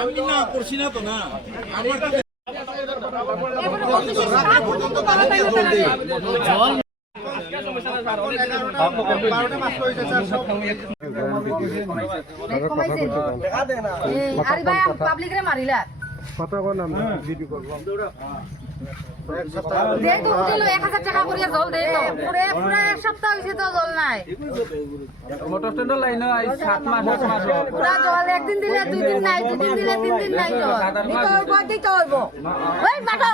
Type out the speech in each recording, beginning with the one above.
আমি না করছি না তো না আমার পাবলিকরে মারিলা কথা কোন নাম ভিডিও করব দে তো উঠলো 1000 টাকা করে জল দে তো পুরো এক সপ্তাহ হইছে তো জল নাই মোটর স্ট্যান্ডের লাইনে 7 মাস 8 মাস পুরো জল একদিন দিলে দুই দিন নাই দুই দিন দিলে তিন দিন নাই জল দিতে হইব ওই মাঠো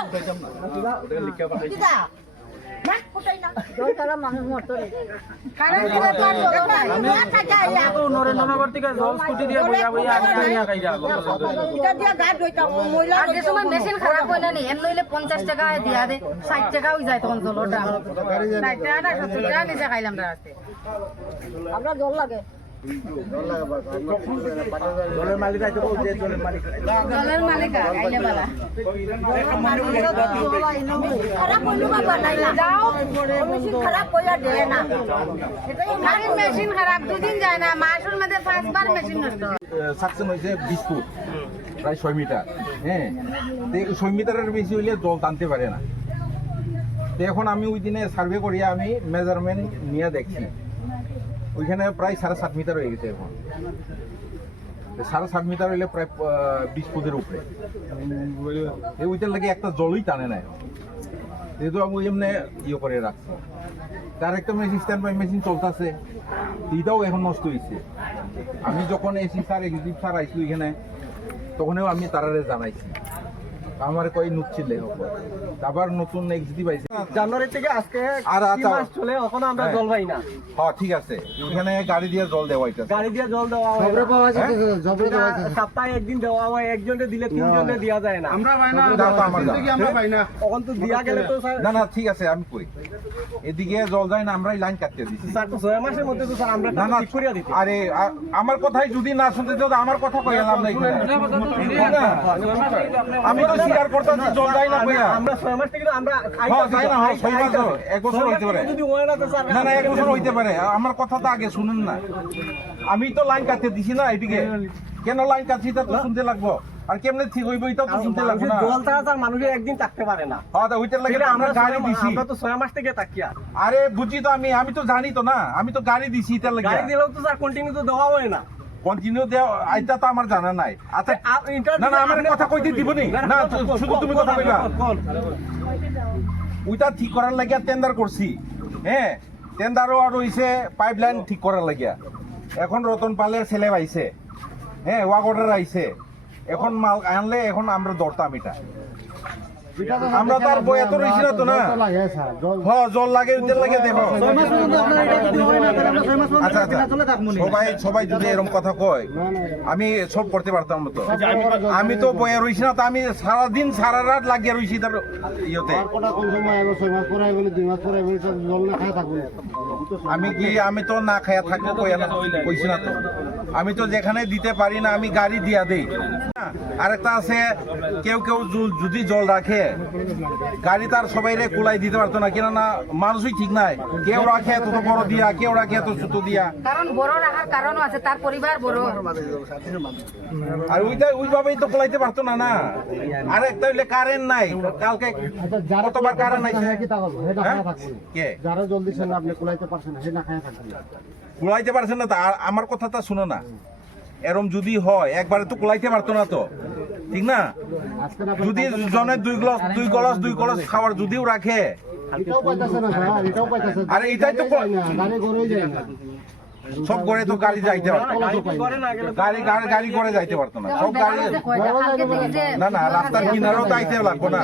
কিটা না কোটাই না জল তারা মানুষ মরতরে কারণ দিলে তো জল নাই না থাকা ইয়া তো নরেন্দ্রনগর থেকে জল স্কুটি দিয়ে বইয়া বইয়া আমি নিয়ে খাই যাব এটা দিয়া গাড় দইতা মহিলা আর যে সময় মেশিন খারাপ হয় না নি এম নইলে 50 টাকা দিয়া দে 60 টাকা হই যায় তখন জলের দাম 60 টাকা না 70 টাকা নিচে খাইলাম রাস্তে আমরা জল লাগে দলের মালিক আইতে বলছে দলের মালিক জলের মালিক আইলে বালা খারাপ হইলো বাবা নাইলা যাও মেশিন খারাপ হইয়া দে না খালি মেশিন খারাপ দুদিন যায় না মাসের মধ্যে 5 বার মেশিন নষ্ট সাকসেস হয়েছে 20 ফুট প্রায় 6 মিটার হ্যাঁ 6 মিটারের বেশি হইলে জল টানতে পারে না তো এখন আমি ওই দিনে সার্ভে করিয়া আমি মেজারমেন্ট নিয়ে দেখছি ওইখানে প্রায় 7.5 মিটার হয়ে গেছে এখন 7.5 মিটার হইলে প্রায় 20 ফুটের উপরে ওইটার লাগে একটা জলই টানে না যেহেতু আমি এমনি ইয়ে করে রাখছি তার একটা মেশিন স্ট্যান্ড বাই মেশিন চলতেছে এটাও এখন নষ্ট হয়েছে আমি যখন এসি স্যার এক্সিকিউটিভ স্যার আইসি এখানে তখনও আমি তারারে জানাইছি আমার কই নুচ্ছিল আবার নতুন এক্সিকিউটিভ আইছে জানুয়ারি থেকে আজকে আর 3 মাস চলে এখনো আমরা জল পাই না হ্যাঁ ঠিক আছে এখানে গাড়ি দিয়ে জল দেওয়া হইতাছে গাড়ি দিয়ে জল দেওয়া হয় জবরে পাওয়া যায় জবরে দেওয়া হয় সপ্তাহে একদিন দেওয়া হয় একজনকে দিলে তিনজনকে দেয়া যায় না আমরা পাই না কিন্তু আমরা পাই না তখন তো দিয়া গেলে তো স্যার না না ঠিক আছে আমি কই এদিকে জল যায় না আমরাই লাইন কাটতে দিছি স্যার তো 6 মাসের মধ্যে তো স্যার আমরা না না ঠিক করিয়া দিতে আরে আমার কথাই যদি না শুনতে তো আমার কথা কই এলাম না এখানে আমি তো স্বীকার করতেছি জল যায় না কইয়া আমরা 6 মাস থেকে আমরা হ্যাঁ যায় না 6 মাস এক বছর হইতে পারে যদি হয় না তো স্যার না না এক বছর হইতে পারে আমার কথা তো আগে শুনুন না আমি তো লাইন কাটতে দিছি না এদিকে কেন লাইন কাটছি তা তো শুনতে লাগবো আর কেমনে ঠিক হইব এটা তো শুনতে লাগবে না জল ছাড়া স্যার মানুষের একদিন থাকতে পারে না হ্যাঁ ওইটার লাগে আমরা গাড়ি দিছি আমরা তো 6 মাস থেকে তাকিয়া আরে বুঝি তো আমি তো জানি তো না আমি তো গাড়ি দিছি এটার লাগে গাড়ি দিলেও তো স্যার কন্টিনিউ তো দেওয়া হয় না কন্টিনিউ দেওয়া এটা তো আমার জানা নাই আচ্ছা না না আমার কথা কইতে দিব নি না শুধু তুমি কথা কইবা ওইটা ঠিক করার লাগিয়া টেন্ডার করছি হ্যাঁ টেন্ডারও আর হইছে পাইপলাইন ঠিক করার লাগিয়া এখন রতন পালের ছেলে আইছে হ্যাঁ ওয়াক অর্ডার আইছে এখন মাল আনলে এখন আমরা দরতাম এটা আমরা তার বই এত রইছি না তো না হ্যাঁ জল লাগে ওদের লাগে দেখো আচ্ছা আচ্ছা সবাই যদি এরকম কথা কয় আমি সব করতে পারতাম তো আমি তো বয়ে রইছি না তো আমি সারাদিন সারা রাত লাগিয়ে রইছি তার ইয়েতে আমি তো না খায়া থাকবো কইছি না তো আমি তো যেখানে দিতে পারি না আমি গাড়ি দিয়া দেই আরেকটা আছে কেউ কেউ যদি জল রাখে গাড়ি তার সবাই কুলাই দিতে পারতো না কেননা মানুষই ঠিক নাই কেউ রাখে এত বড় দিয়া কেউ রাখে এত ছোট দিয়া কারণ বড় রাখার কারণও আছে তার পরিবার বড় আর ওইভাবেই তো কুলাইতে পারতো না না আর একটা হইলে কারেন্ট নাই কালকে কতবার কারেন্ট নাই কে যারা জল দিচ্ছেন আপনি কুলাইতে পারছেন না সেটা খায়া থাকবেন কুলাইতে পারছেন না আমার কথাটা শুনো না এরম যদি হয় একবারে তো কুলাইতে পারতো না তো ঠিক না যদি জনের দুই গলাস খাবার যদিও রাখে আরে এটাই তো সব করে তো গাড়ি যাইতে পারতো গাড়ি করে যাইতে পারতো না সব গাড়ি না না রাস্তার কিনারেও যাইতে লাগবো না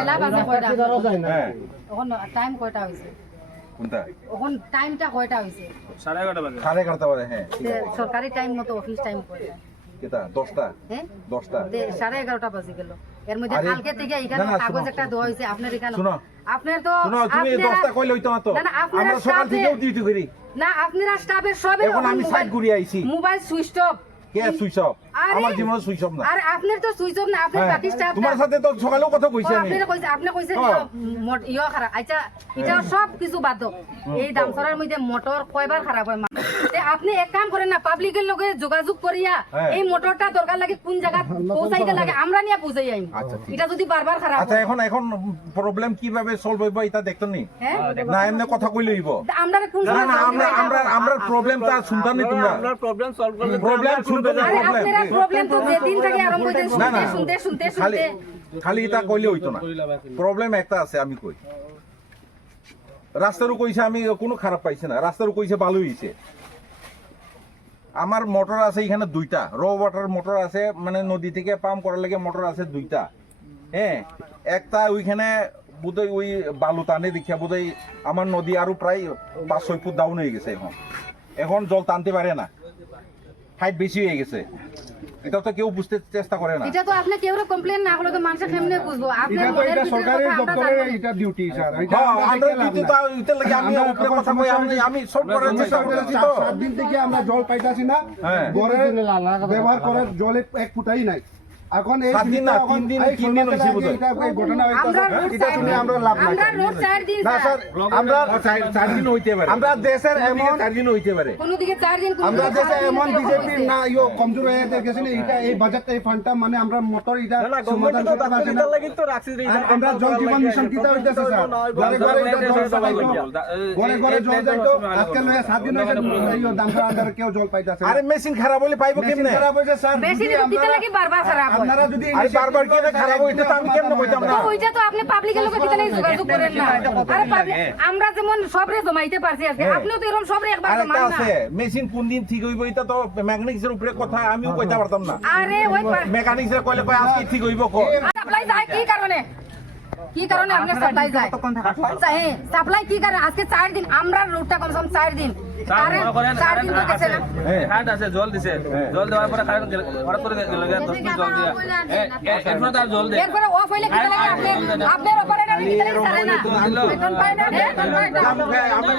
হ্যাঁ টাইম কয়টা হইছে কোনটা এখন টাইমটা কয়টা হইছে 11:30 বাজে হ্যাঁ সরকারি টাইম মতো অফিস টাইম কয়টা কেটা 10টা হ্যাঁ 10টা 11:30 বাজে গেল এর মধ্যে কালকে থেকে এখানে কাগজ একটা দেওয়া হইছে আপনার এখানে শুনো আপনার তো শুনো তুমি 10টা কইলে হইতো না তো আমরা সকাল থেকে ডিউটি করি না আপনারা স্টাফের সবে এখন আমি সাইড ঘুরে আইছি মোবাইল সুইচ অফ কে সুইচ অফ আমার জীবনে সুইচ অফ না আরে আপনার তো সুইচ অফ না আপনি বাকি স্টাফ তোমার সাথে তো সকালেও কথা কইছি আমি আপনি কইছেন ইয়া খারাপ আচ্ছা এটা সব কিছু বাদ এই দামছড়ার মধ্যে মোটর কয়বার খারাপ হয় তে আপনি এক কাম করেন না, পাবলিকের লগে যোগাযোগ করিয়া হ্যাঁ। এই মোটরটা দরকার লাগে কোন জায়গা পৌঁছাইতে লাগে আমরা নিয়ে পৌঁছাই আইন। আচ্ছা, ঠিক এটা যদি বারবার খারাপ আচ্ছা হয়, এখন প্রবলেম কিভাবে সলভ হইব এটা দেখতো নি হ্যাঁ না এমনি কথা কইলে হইব আমরা কোন না না আমরা আমরা আমরা প্রবলেমটা শুনতা নি তোমরা আপনার প্রবলেম সলভ করলে প্রবলেম শুনতে না আরে প্রবলেম আপনারা প্রবলেম তো যেদিন থেকে আরম্ভ হইতে না না শুনতে শুনতে খালি শুনতে খালি এটা কইলে হইতো না প্রবলেম একটা আছে আমি কই রাস্তারও কইছে আমি কোনো খারাপ পাইছি না রাস্তারও কইছে ভালো হইছে আমার মোটর আছে এখানে দুইটা র ওয়াটার মোটর আছে মানে নদী থেকে পাম্প করার লাগে মোটর আছে দুইটা হ্যাঁ একটা ওইখানে বোধহয় ওই বালু টানে দেখিয়া বোধহয় আমার নদী আরো প্রায় 5-6 ফুট ডাউন হয়ে গেছে এখন এখন জল টানতে পারে না হাইট বেশি হয়ে গেছে এটা তো কেউ বুঝতে চেষ্টা করে না এটা তো আপনি কেউ কমপ্লেন না হলে তো মানুষ কেমনে বুঝবো আপনি এটা তো মনের এটা ভিতরে সরকারের কথা আমরা দপ্তরের জানবো। এটা ডিউটি স্যার এটা হ্যাঁ আমরা আমরা দেখে লাভ কিন্তু নাই। তাও এটার লাগে আমি আমরা উপরে এখন কথা কই সমস্যা আমি সব করার চেষ্টা করতেছি তো 7 দিন থেকে আমরা জল পাইতাছি না হ্যাঁ। ঘরে ব্যবহার করার জলে এক ফুটাই নাই এখন এই 7 দিন না, জিনিসটা 3 দিন, এই 3 দিন হইছে সরকারের বোধহয়। এটা এই ঘটনা হইতাছে আমরা রোড এটা শুনে আমরা লাভ নাই আমরা রোড চার দিন না স্যার স্যার আমরা 4 দিন হইতে পারে আমরা দেশের এমন 4 দিন হইতে পারে কোন দিকে 4 দিন কোন আমরা দিকে দেশে 4 দিন এমন এরকম বিজেপি হইছে। না কমজোর হয়ে গেছে না এটা এই বাজেট এই ফান্ডটা মানে আমরা মোটর এটা না সমাধান গভর্নমেন্ট করতে পারছি না লাগি তো রাখছি রে আর আমরা জল জীবন মিশন কিতা হইতাছে স্যার ঘরে ঘরে এটা জল চালাইতো ঘরে ঘরে জল যাইতো আজকে লয়ে 7 দিন হইছে এই দামরা আন্ডার কেউ জল পাইতাছে আরে মেশিন খারাপ হলে পাইবো কেমনে খারাপ হইছে স্যার বেশি দিন দিতে লাগে বারবার খারাপ হয়। আপনারা যদি আরে বারবার কি এটা খারাপ হইতে তো আমি কেমনে কইতাম না তো ওইটা তো আপনি পাবলিকের লোকের কিতা যোগাযোগ করেন না। আরে পাবলিক আমরা যেমন সবরে জমাইতে পারছি আজকে আপনিও তো এরকম সবরে একবার আরেকটা জমান না। আছে মেশিন কোন দিন ঠিক হইব এটা তো মেকানিক্সের উপরে কথা আমিও কইতে পারতাম না আরে ওই মেকানিক্সের কইলে কয় আজকে ঠিক হইব কো সাপ্লাই যায় কি কারণে আপনি সাপ্লাই যায় চাই সাপ্লাই কি কারণে আজকে 4 দিন আমরা রুটটা কমসে কম 4 দিন আরে 4 দিন তো গেছে না হাট আছে জল দিছে জল দেওয়ার পরে কারেন্ট হঠাৎ করে গেল 10 মিনিট জল দিয়া এরপরে তার জল দে এরপরে অফ হইলে কি লাগে আপনি আপনার অপারেটর কি লাগে জানেন না বেতন পায় না বেতন পায় না আমি